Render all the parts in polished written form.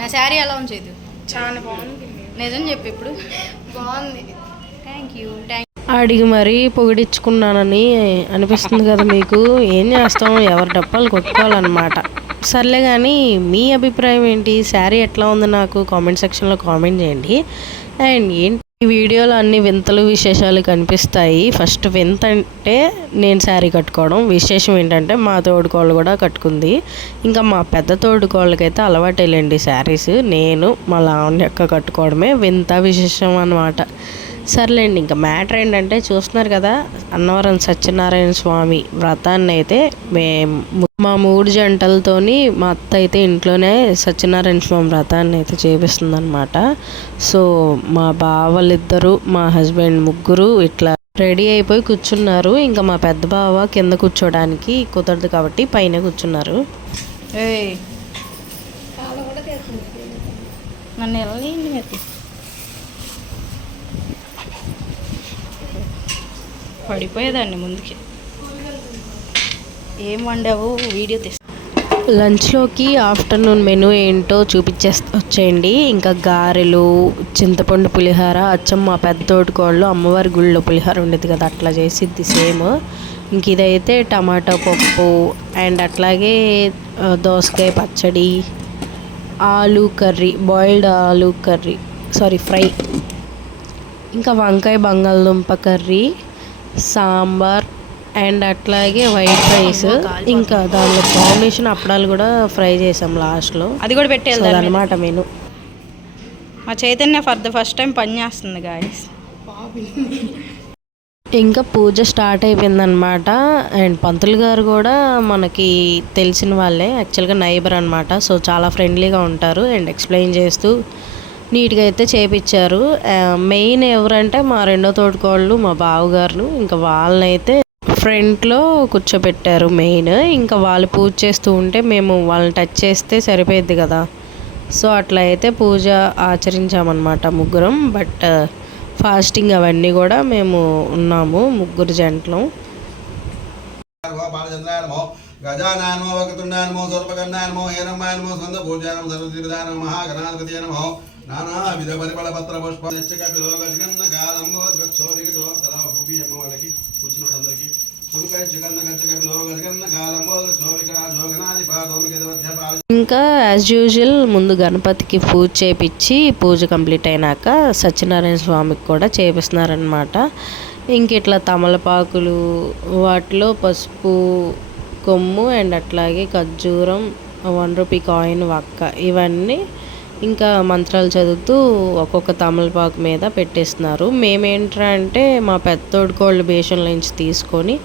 నా శారీ ఎలా ఉంది చేదు? చాలా బాగుంది. నిజం చెప్పి ఇప్పుడు బాగుంది. Thank you. అడిగి మరీ పొగిడించుకున్నానని అనిపిస్తుంది కదా మీకు. ఏం చేస్తాం, ఎవరి డప్పాలు కొట్టుకోవాలన్నమాట. సర్లే కానీ మీ అభిప్రాయం ఏంటి? శారీ ఎట్లా ఉంది నాకు కామెంట్ సెక్షన్లో కామెంట్ చేయండి. అండ్ ఏంటి ఈ వీడియోలో అన్ని వింతలు విశేషాలు కనిపిస్తాయి. ఫస్ట్ వింత అంటే నేను శారీ కట్టుకోవడం, విశేషం ఏంటంటే మా తోడుకోళ్ళు కూడా కట్టుకుంది. ఇంకా మా పెద్ద తోడుకోళ్ళకైతే అలవాటేలేండి శారీస్. నేను మా లావణ్య అక్క కట్టుకోవడమే వింత విశేషం అన్నమాట. సర్లేండి, ఇంకా మ్యాటర్ ఏంటంటే చూస్తున్నారు కదా, అన్నవరం సత్యనారాయణ స్వామి వ్రతాన్ని అయితే మా 3 జంటలతోని మా అత్త అయితే ఇంట్లోనే సత్యనారాయణ స్వామి వ్రతాన్ని అయితే చేపిస్తుంది అనమాట. సో మా బావలిద్దరూ మా హస్బెండ్ ముగ్గురు ఇట్లా రెడీ అయిపోయి కూర్చున్నారు. ఇంకా మా పెద్ద బావ కింద కూర్చోడానికి కుదరదు కాబట్టి పైన కూర్చున్నారు. నన్ను వెళ్ళండి మెత్తి పడిపోయేదాన్ని ముందుకి. ఏం వండావు వీడియో తీస్తా. లంచ్లోకి ఆఫ్టర్నూన్ మెనూ ఏంటో వచ్చేయండి. ఇంకా గారెలు, చింతపండు పులిహార, అచ్చం మా పెద్ద తోటికోళ్ళు అమ్మవారి గుళ్ళో పులిహార ఉండేది కదా అట్లా చేసిద్ది సేమ్. ఇంక ఇదైతే టమాటా పప్పు అండ్ అట్లాగే దోసకాయ పచ్చడి, ఆలు కర్రీ, బాయిల్డ్ ఆలు కర్రీ ఫ్రై, ఇంకా వంకాయ బంగాళదుంప కర్రీ, సాంబార్ అండ్ అట్లాగే వైట్ రైస్. ఇంకా దానిలో కాంబినేషన్ అప్పడాలు కూడా ఫ్రై చేసాం లాస్ట్లో. అది కూడా పెట్టేది అనమాట మెను. మా Chaitanya for the first time పని చేస్తుంది గాయస్. ఇంకా పూజ స్టార్ట్ అయిపోయిందనమాట. అండ్ పంతులు గారు కూడా మనకి తెలిసిన వాళ్ళే, యాక్చువల్గా నైబర్ అనమాట. సో చాలా ఫ్రెండ్లీగా ఉంటారు అండ్ ఎక్స్ప్లెయిన్ చేస్తూ నీట్గా అయితే చేపించారు. మెయిన్ ఎవరంటే మా రెండో తోడుకోళ్ళు మా బావగారు. ఇంకా వాళ్ళనైతే ఫ్రంట్లో కూర్చోబెట్టారు మెయిన్. ఇంకా వాళ్ళు పూజ చేస్తూ ఉంటే మేము వాళ్ళని టచ్ చేస్తే సరిపోయింది కదా. సో అట్లా అయితే పూజ ఆచరించామన్నమాట ముగ్గురం. బట్ ఫాస్టింగ్ అవన్నీ కూడా మేము ఉన్నాము, ముగ్గురు జంటలు. గజానానమో వక్రతుండానమో సర్వకర్ణానమో హేరమానమో స్కంద పూజానమో సర్వతీర్థానమో మహాగణాధిపతి నమో నానావిధ పరిమళ పత్ర పుష్ప నిత్యకపిలో గజగన్న గాలంబో గచ్చోరికటో తల ఉపి అమ్మ వాళ్ళకి కూర్చున్నాడు అందరికి సుఖై చికన్న గచ్చకపిలో గజగన్న గాలంబో గచ్చోరికరా జోగనాని పాదోమికేదవధ్యపాల. ఇంకా యాజ్ యూజువల్ ముందు గణపతికి పూజ చేపించి పూజ కంప్లీట్ అయినాక సత్యనారాయణ స్వామికి కూడా చేపిస్తున్నారనమాట. ఇంక ఇట్లా తమలపాకులు, వాటిలో పసుపు కొమ్ము అండ్ అట్లాగే ఖర్జూరం, 1 రూపీ కాయిన్, వక్క, ఇవన్నీ ఇంకా మంత్రాలు చదువుతూ ఒక్కొక్క తమలపాకు మీద పెట్టేస్తున్నారు. మేమేంట్రా అంటే మా పెద్ద తోడుకోళ్ళు బేషన్ల నుంచి తీసుకొని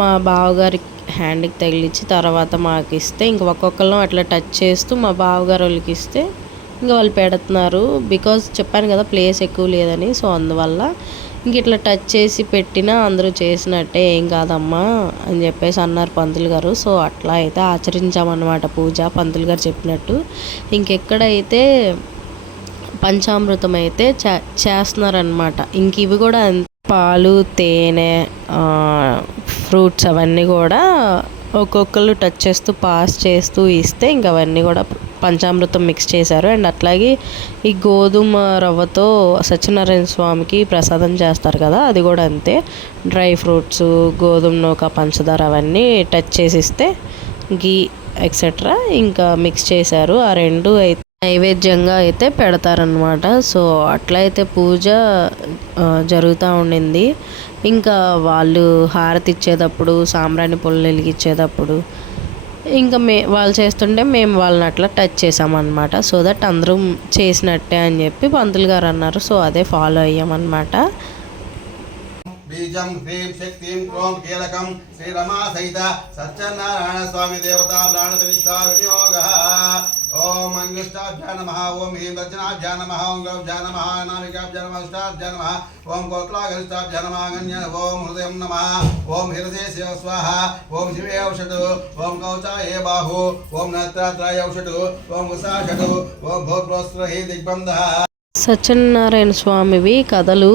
మా బావగారి హ్యాండ్కి తగిలించి తర్వాత మాకు ఇస్తే ఇంక ఒక్కొక్కళ్ళం అట్లా టచ్ చేస్తూ మా బావగారు వాళ్ళకి ఇస్తే ఇంకా వాళ్ళు పెడుతున్నారు. బికాజ్ చెప్పాను కదా ప్లేస్ ఎక్కువ లేదని. సో అందువల్ల ఇంక ఇట్లా టచ్ చేసి పెట్టినా అందరూ చేసినట్టే, ఏం కాదమ్మా అని చెప్పేసి అన్నారు పంతులు గారు. సో అట్లా అయితే ఆచరించామన్నమాట పూజ పంతులు గారు చెప్పినట్టు. ఇంకెక్కడైతే పంచామృతం అయితే చేస్తున్నారనమాట. ఇంక ఇవి కూడా పాలు, తేనె, ఫ్రూట్స్ అవన్నీ కూడా ఒక్కొక్కరు టచ్ చేస్తూ పాస్ చేస్తూ ఇస్తే ఇంక అవన్నీ కూడా పంచామృతం మిక్స్ చేశారు. అండ్ అట్లాగే ఈ గోధుమ రవ్వతో సత్యనారాయణ స్వామికి ప్రసాదం చేస్తారు కదా, అది కూడా అంతే. డ్రై ఫ్రూట్స్, గోధుమ నూక, పంచదార అవన్నీ టచ్ చేసిస్తే గీ ఎక్సెట్రా ఇంకా మిక్స్ చేశారు. ఆ రెండు అయితే నైవేద్యంగా అయితే పెడతారనమాట. సో అట్లయితే పూజ జరుగుతూ ఉండింది. ఇంకా వాళ్ళు హారతి ఇచ్చేటప్పుడు, సాంబ్రాణి పొల్లు వెలిగించేటప్పుడు ఇంకా వాళ్ళు చేస్తుంటే మేము వాళ్ళని అట్లా టచ్ చేసామన్నమాట. సో దట్ అందరూ చేసినట్టే అని చెప్పి పంతులు గారు అన్నారు. సో అదే ఫాలో అయ్యామన్నమాట. బీజం హ్రీం శక్తిం క్రోం కీలకం శ్రీరమా సహిత సత్యనారాయణ స్వామి దేవతా ప్రాణప్రతిష్ఠా వినియోగః. ఓం అంగుష్టాభ్యా నమః, ఓం హ్రీం దర్శనాభ్యా నమః, ఓం గౌభ్యా నమః, నామికాభ్యా నమః, అష్టాభ్యా నమః, ఓం కోట్లాగరిష్టాభ్యా నమః, గణ్య ఓం హృదయం నమః, ఓం హృదయ స్వాహ, ఓం శివే ఔషధు, ఓం కౌచాయే బాహు, ఓం నేత్రాత్రాయ ఔషధు, ఓం ఉషాషధు, ఓం భోగ్రోస్త్రహి దిగ్బంధః. సత్యనారాయణ స్వామివి కథలు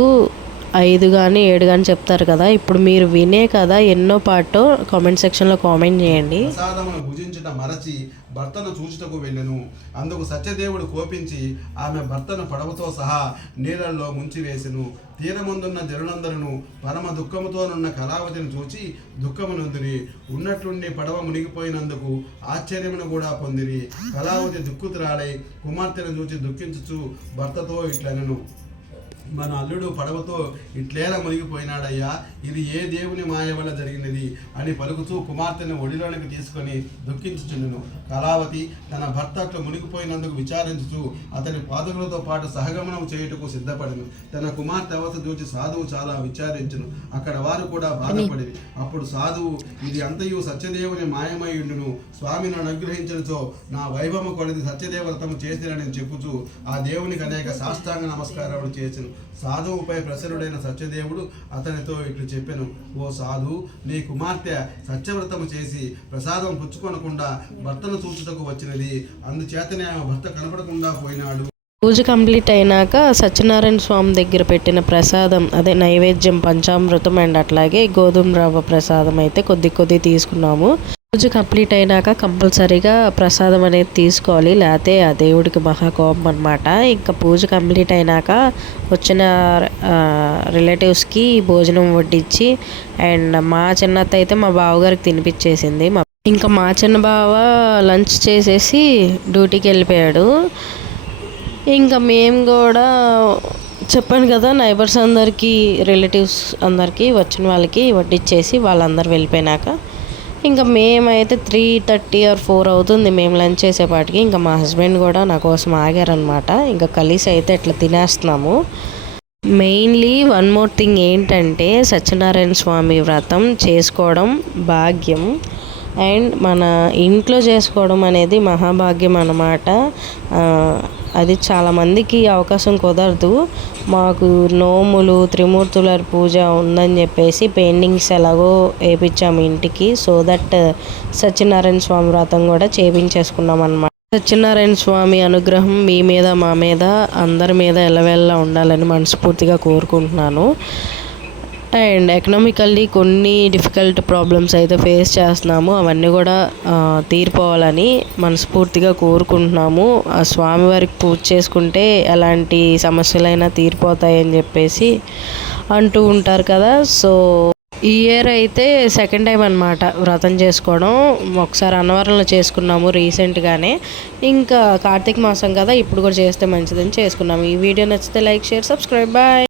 5 కానీ 7 కానీ చెప్తారు కదా. ఇప్పుడు మీరు వినే కదా ఎన్నో పాటో కామెంట్ సెక్షన్లో కామెంట్ చేయండి. ప్రసాదమును భుజించుట మరచి భర్తను చూచుటకు వెళ్ళెను. అందుకు సత్యదేవుడు కోపించి ఆమె భర్తను పడవతో సహా నీళ్ళల్లో ముంచివేసెను. తీరముందున్న జనులందరూ పరమ దుఃఖముతోనున్న కళావతిని చూచి దుఃఖమునందిరి. ఉన్నట్లుండి పడవ మునిగిపోయినందుకు ఆశ్చర్యమును కూడా పొందిరి. కళావతి దుఃఖుతురాలై కుమార్తెను చూచి దుఃఖించుచు భర్తతో ఇట్లనెను, మన అల్లుడు పడవతో ఇట్లేలా మునిగిపోయినాడయ్యా, ఇది ఏ దేవుని మాయ వల్ల జరిగినది అని పలుకుతూ కుమార్తెను ఒడిలోనికి తీసుకొని దుఃఖించుచుండెను. కళావతి తన భర్త అట్లా మునిగిపోయినందుకు విచారించుచు అతని పాదకులతో పాటు సహగమనం చేయుటకు సిద్ధపడెను. తన కుమార్తె అవస్థ చూచి సాధువు చాలా విచారించును. అక్కడ వారు కూడా బాధపడి, అప్పుడు సాధువు, ఇది అంతయు సత్యదేవుని మాయమయుండును. స్వామిని అనుగ్రహించడంతో నా వైభవం కొలది సత్యదేవతము చేసినని చెప్పుచు ఆ దేవునికి అనేక సాష్టాంగ నమస్కారములు చేసెను. సాధువుపై ప్రసన్నుడైన సత్యదేవుడు అతనితో ఇట్లు చెప్పెను, ఓ సాధు, నీ కుమార్తె సత్యవ్రతము చేసి ప్రసాదం పుచ్చుకొనకుండా భర్తను చూచుటకు వచ్చినది. అందుచేతనే ఆమె భర్త కనపడకుండా పోయినాడు. పూజ కంప్లీట్ అయినాక సత్యనారాయణ స్వామి దగ్గర పెట్టిన ప్రసాదం, అదే నైవేద్యం పంచామృతం అండ్ అట్లాగే గోధుమ రవ్వ ప్రసాదం అయితే కొద్ది తీసుకున్నాము. పూజ కంప్లీట్ అయినాక కంపల్సరీగా ప్రసాదం అనేది తీసుకోవాలి, లేకపోతే ఆ దేవుడికి మహాకోపం అనమాట. ఇంకా పూజ కంప్లీట్ అయినాక వచ్చిన రిలేటివ్స్కి భోజనం వడ్డించి అండ్ మా చిన్నత్త అయితే మా బావగారికి తినిపించేసింది. ఇంకా మా చిన్న బావ లంచ్ చేసేసి డ్యూటీకి వెళ్ళిపోయాడు. ఇంకా మేము కూడా చెప్పాను కదా, నైబర్స్ అందరికీ రిలేటివ్స్ అందరికీ వచ్చిన వాళ్ళకి వడ్డిచ్చేసి వాళ్ళందరూ వెళ్ళిపోయినాక ఇంకా మేమైతే 3:30 or 4 అవుతుంది మేము లంచ్ చేసేపాటికి. ఇంకా మా హస్బెండ్ కూడా నా కోసం ఆగారనమాట. ఇంకా కలిసి అయితే ఇట్లా తినేస్తున్నాము. మెయిన్లీ వన్ మోర్ థింగ్ ఏంటంటే, సత్యనారాయణ స్వామి వ్రతం చేసుకోవడం భాగ్యం అండ్ మన ఇంట్లో చేసుకోవడం అనేది మహాభాగ్యం అన్నమాట. అది చాలామందికి అవకాశం కుదరదు. మాకు నోములు త్రిమూర్తుల పూజ ఉందని చెప్పేసి పెయింటింగ్స్ ఎలాగో వేయించాము ఇంటికి. సో దట్ సత్యనారాయణ స్వామి వ్రతం కూడా చేయించేసుకున్నాం అన్నమాట. సత్యనారాయణ స్వామి అనుగ్రహం మీ మీద మా మీద అందరి మీద ఎల్లవెల్లా ఉండాలని మనస్ఫూర్తిగా కోరుకుంటున్నాను. అండ్ ఎకనామికల్లీ కొన్ని డిఫికల్ట్ ప్రాబ్లమ్స్ అయితే ఫేస్ చేస్తున్నాము, అవన్నీ కూడా తీరిపోవాలని మనస్ఫూర్తిగా కోరుకుంటున్నాము. ఆ స్వామివారికి పూజ చేసుకుంటే ఎలాంటి సమస్యలైనా తీరిపోతాయని చెప్పేసి అంటూ ఉంటారు కదా. సో ఈ ఇయర్ అయితే సెకండ్ టైం అనమాట వ్రతం చేసుకోవడం. ఒకసారి అన్నవరంలో చేసుకున్నాము రీసెంట్గానే. ఇంకా కార్తీక మాసం కదా, ఇప్పుడు కూడా చేస్తే మంచిదని చేసుకున్నాము. ఈ వీడియో నచ్చితే లైక్, షేర్, సబ్స్క్రైబ్. బాయ్.